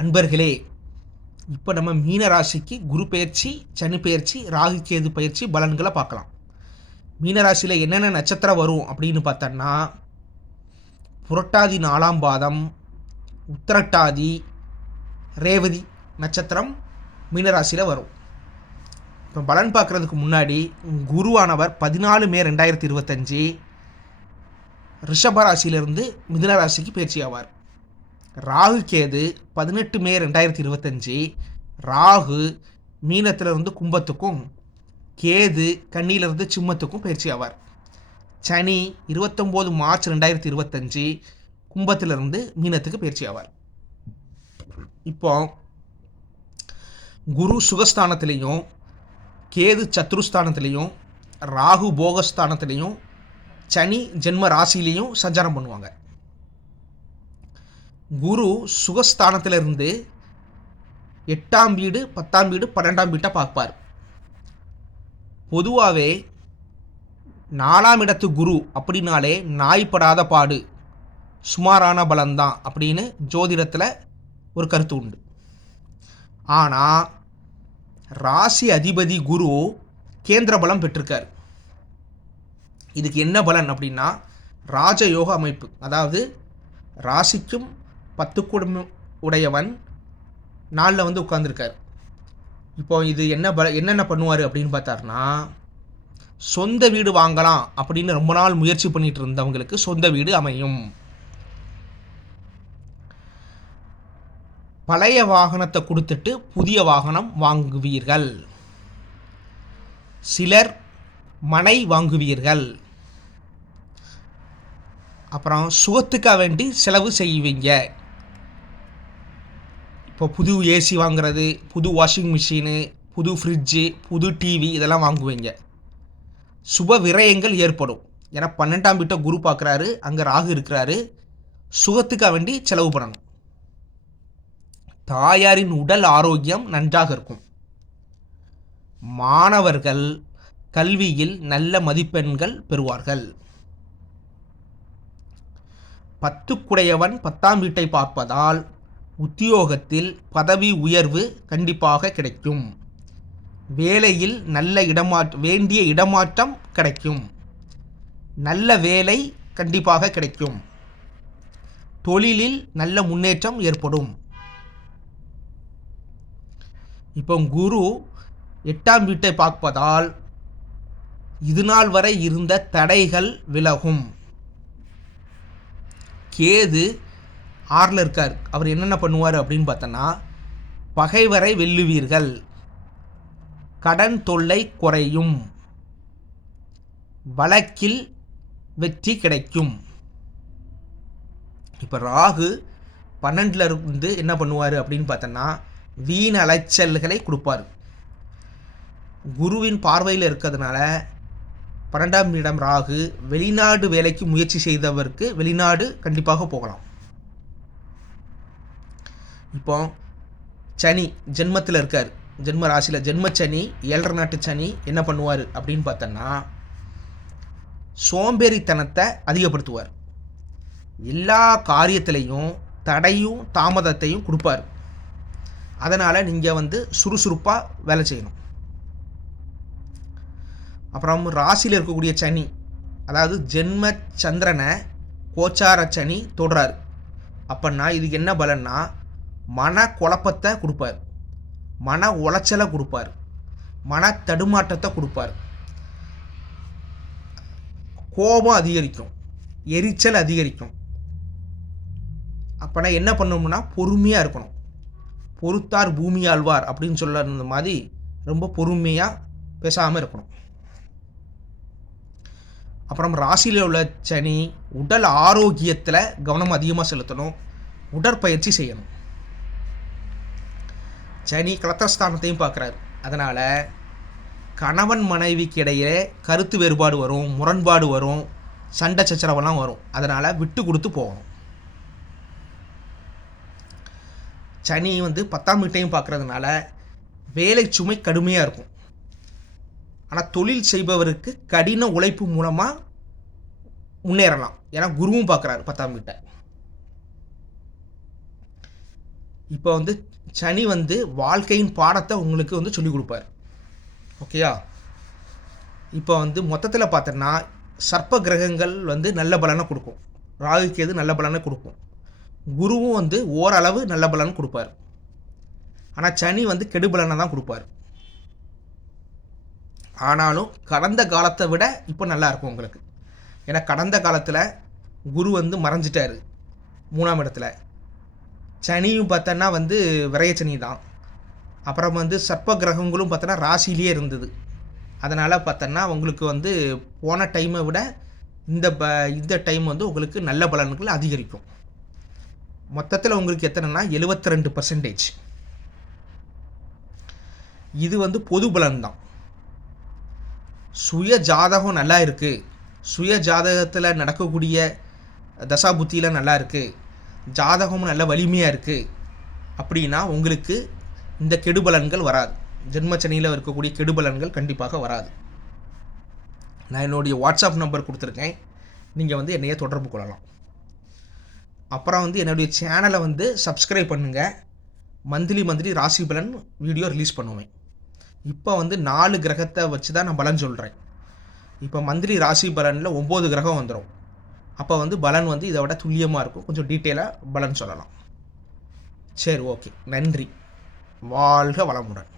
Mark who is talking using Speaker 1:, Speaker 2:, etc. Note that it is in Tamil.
Speaker 1: அன்பர்களே இப்போ நம்ம மீன ராசிக்கு குரு பயிற்சி சனி பயிற்சி ராகு கேது பயிற்சி பலன்களை பார்க்கலாம். மீன ராசியில் என்னென்ன நட்சத்திரம் வரும் அப்படின்னு பார்த்தோன்னா புரட்டாதி நாலாம் பாதம் உத்திரட்டாதி ரேவதி நட்சத்திரம் மீனராசியில் வரும். இப்போ பலன் பார்க்குறதுக்கு முன்னாடி குருவானவர் பதினாலு மே ரெண்டாயிரத்தி இருபத்தஞ்சி ரிஷபராசியிலிருந்து மிதுன ராசிக்கு பயிற்சி ஆவார். ராகு கேது பதினெட்டு மே ரெண்டாயிரத்தி இருபத்தஞ்சி ராகு மீனத்திலிருந்து கும்பத்துக்கும் கேது கண்ணியிலிருந்து சிம்மத்துக்கும் பயிற்சி ஆவார் சனி இருபத்தொம்போது மார்ச் ரெண்டாயிரத்தி இருபத்தஞ்சி கும்பத்திலிருந்து மீனத்துக்கு பயிற்சி ஆவார் இப்போ குரு சுகஸ்தானத்திலையும் கேது சத்ருஸ்தானத்திலையும் ராகு போகஸ்தானத்திலையும் சனி ஜென்ம ராசிலையும் சஞ்சாரம் பண்ணுவாங்க. குரு சுகஸ்தானத்திலிருந்து எட்டாம் வீடு பத்தாம் வீடு பன்னெண்டாம் வீட்டை பார்ப்பார். பொதுவாகவே நாலாம் இடத்து குரு அப்படின்னாலே நாய்ப்படாத பாடு சுமாரான பலன்தான் அப்படின்னு ஜோதிடத்தில் ஒரு கருத்து உண்டு. ஆனால் ராசி அதிபதி குரு கேந்திர பலம் பெற்றிருக்கார். இதுக்கு என்ன பலன் அப்படின்னா ராஜயோக அமைப்பு. அதாவது ராசிக்கும் பத்து குடும்பம் உடையவன் நாளில் வந்து உட்காந்துருக்கார் இப்போ இது என்ன ப என்னென்ன பண்ணுவார் அப்படின்னு பார்த்தாருன்னா சொந்த வீடு வாங்கலாம் அப்படின்னு ரொம்ப நாள் முயற்சி பண்ணிட்டு இருந்தவங்களுக்கு சொந்த வீடு அமையும். பழைய வாகனத்தை கொடுத்துட்டு புதிய வாகனம் வாங்குவீர்கள். சிலர் மனை வாங்குவீர்கள். அப்புறம் சுகத்துக்காக வேண்டி செலவு செய்வீங்க. இப்போ புது ஏசி வாங்குறது புது வாஷிங் மிஷினு புது ஃப்ரிட்ஜு புது டிவி இதெல்லாம் வாங்குவீங்க. சுப விரயங்கள் ஏற்படும். ஏன்னா பன்னெண்டாம் வீட்டை குரு பார்க்குறாரு அங்கே ராகு இருக்கிறாரு. சுகத்துக்காக வேண்டி செலவு பண்ணணும். தாயாரின் உடல் ஆரோக்கியம் நன்றாக இருக்கும். மாணவர்கள் கல்வியில் நல்ல மதிப்பெண்கள் பெறுவார்கள். பத்துக்குடையவன் பத்தாம் வீட்டை பார்ப்பதால் உத்தியோகத்தில் பதவி உயர்வு கண்டிப்பாக கிடைக்கும். வேலையில் நல்ல இடமாற்ற வேண்டிய இடமாற்றம் கிடைக்கும். நல்ல வேலை கண்டிப்பாக கிடைக்கும். தொழிலில் நல்ல முன்னேற்றம் ஏற்படும். இப்போ குரு எட்டாம் வீட்டை பார்ப்பதால் இதுநாள் வரை இருந்த தடைகள் விலகும். கேது ஆறில் இருக்கார். அவர் என்னென்ன பண்ணுவார் அப்படின்னு பார்த்தோன்னா பகைவரை வெல்லுவீர்கள். கடன் தொல்லை குறையும். வழக்கில் வெற்றி கிடைக்கும். இப்போ ராகு பன்னெண்டில் இருந்து என்ன பண்ணுவார் அப்படின்னு பார்த்தோன்னா வீண் அலைச்சல்களை கொடுப்பார். குருவின் பார்வையில் இருக்கிறதுனால பன்னெண்டாம் இடம் ராகு. வெளிநாடு வேலைக்கு முயற்சி செய்தவருக்கு வெளிநாடு கண்டிப்பாக போகலாம். இப்போ சனி ஜென்மத்தில் இருக்கார். ஜென்ம ராசியில் ஜென்ம சனி ஏழரை நாட்டு சனி என்ன பண்ணுவார் அப்படின்னு பார்த்தோன்னா சோம்பேறித்தனத்தை அதிகப்படுத்துவார். எல்லா காரியத்திலையும் தடையும் தாமதத்தையும் கொடுப்பார். அதனால் நீங்கள் வந்து சுறுசுறுப்பாக வேலை செய்யணும். அப்புறம் ராசியில் இருக்கக்கூடிய சனி அதாவது ஜென்ம சந்திரனை கோச்சார சனி தொடுறாரு. அப்படின்னா இதுக்கு என்ன பலன்னா மன குழப்பத்தை கொடுப்பார். மன உளைச்சலை கொடுப்பார். மன தடுமாற்றத்தை கொடுப்பார். கோபம் அதிகரிக்கும். எரிச்சல் அதிகரிக்கும். அப்போனா என்ன பண்ணணும்னா பொறுமையாக இருக்கணும். பொறுத்தார் பூமி ஆழ்வார் அப்படின்னு சொல்ல மாதிரி ரொம்ப பொறுமையாக பேசாமல் இருக்கணும். அப்புறம் ராசியில் உள்ள சனி உடல் ஆரோக்கியத்தில் கவனம் அதிகமாக செலுத்தணும். உடற்பயிற்சி செய்யணும். சனி கலத்திரஸ்தானத்தையும் பார்க்குறாரு. அதனால் கணவன் மனைவிக்கு இடையே கருத்து வேறுபாடு வரும் முரண்பாடு வரும் சண்டை சச்சரவெல்லாம் வரும். அதனால் விட்டு கொடுத்து போகணும். சனி வந்து பத்தாம் வீட்டையும் பார்க்குறதுனால வேலை சுமை கடுமையாக இருக்கும். ஆனால் தொழில் செய்பவருக்கு கடின உழைப்பு மூலமாக முன்னேறலாம். ஏன்னா குருவும் பார்க்குறாரு பத்தாம் வீட்டை. இப்போ வந்து சனி வந்து வாழ்க்கையின் பாடத்தை உங்களுக்கு வந்து சொல்லிக் கொடுப்பார். ஓகேயா இப்போ வந்து மொத்தத்தில் பார்த்தோன்னா சர்ப்ப கிரகங்கள் வந்து நல்ல பலனை கொடுக்கும். ராகுக்கு எது நல்ல பலனை கொடுக்கும். குருவும் வந்து ஓரளவு நல்ல பலன் கொடுப்பார். ஆனால் சனி வந்து கெடுபலனை தான் கொடுப்பார். ஆனாலும் கடந்த காலத்தை விட இப்போ நல்லா இருக்கும் உங்களுக்கு. ஏன்னா கடந்த காலத்தில் குரு வந்து மறைஞ்சிட்டாரு. மூணாம் இடத்துல. சனியும் பார்த்தோன்னா வந்து விரைய சனி தான். அப்புறம் வந்து சர்ப்ப கிரகங்களும் பார்த்தோன்னா ராசியிலேயே இருந்தது. அதனால் பார்த்தோன்னா உங்களுக்கு வந்து போன டைமை விட இந்த ப இந்த டைம் வந்து உங்களுக்கு நல்ல பலன்கள் அதிகரிக்கும். மொத்தத்தில் உங்களுக்கு எத்தனைனா 72% ரெண்டு பர்சன்டேஜ் இது வந்து பொது பலன் தான் சுய ஜாதகம் நல்லா இருக்குது சுய ஜாதகத்தில் நடக்கக்கூடிய தசா புத்தியில் நல்லா இருக்குது ஜாதகமும் நல்ல வலிமையாக இருக்குது அப்படின்னா உங்களுக்கு இந்த கெடுபலன்கள் வராது. ஜென்மச்சனியில் இருக்கக்கூடிய கெடுபலன்கள் கண்டிப்பாக வராது. நான் என்னுடைய வாட்ஸ்அப் நம்பர் கொடுத்துருக்கேன். நீங்கள் வந்து என்னையே தொடர்பு கொள்ளலாம். அப்புறம் வந்து என்னுடைய சேனலை வந்து சப்ஸ்கிரைப் பண்ணுங்கள் மந்த்லி மந்த்லி ராசி பலன் வீடியோ ரிலீஸ் பண்ணுவேன். இப்போ வந்து நாலு கிரகத்தை வச்சு தான் நான் பலன் சொல்கிறேன் இப்போ மந்த்லி ராசி பலனில் ஒம்பது கிரகம் வந்துடும் அப்போ வந்து பலன் வந்து இதை விட துல்லியமாக இருக்கும். கொஞ்சம் டீட்டெயிலாக பலன் சொல்லலாம். சரி ஓகே நன்றி. வாழ்க வளமுடன்.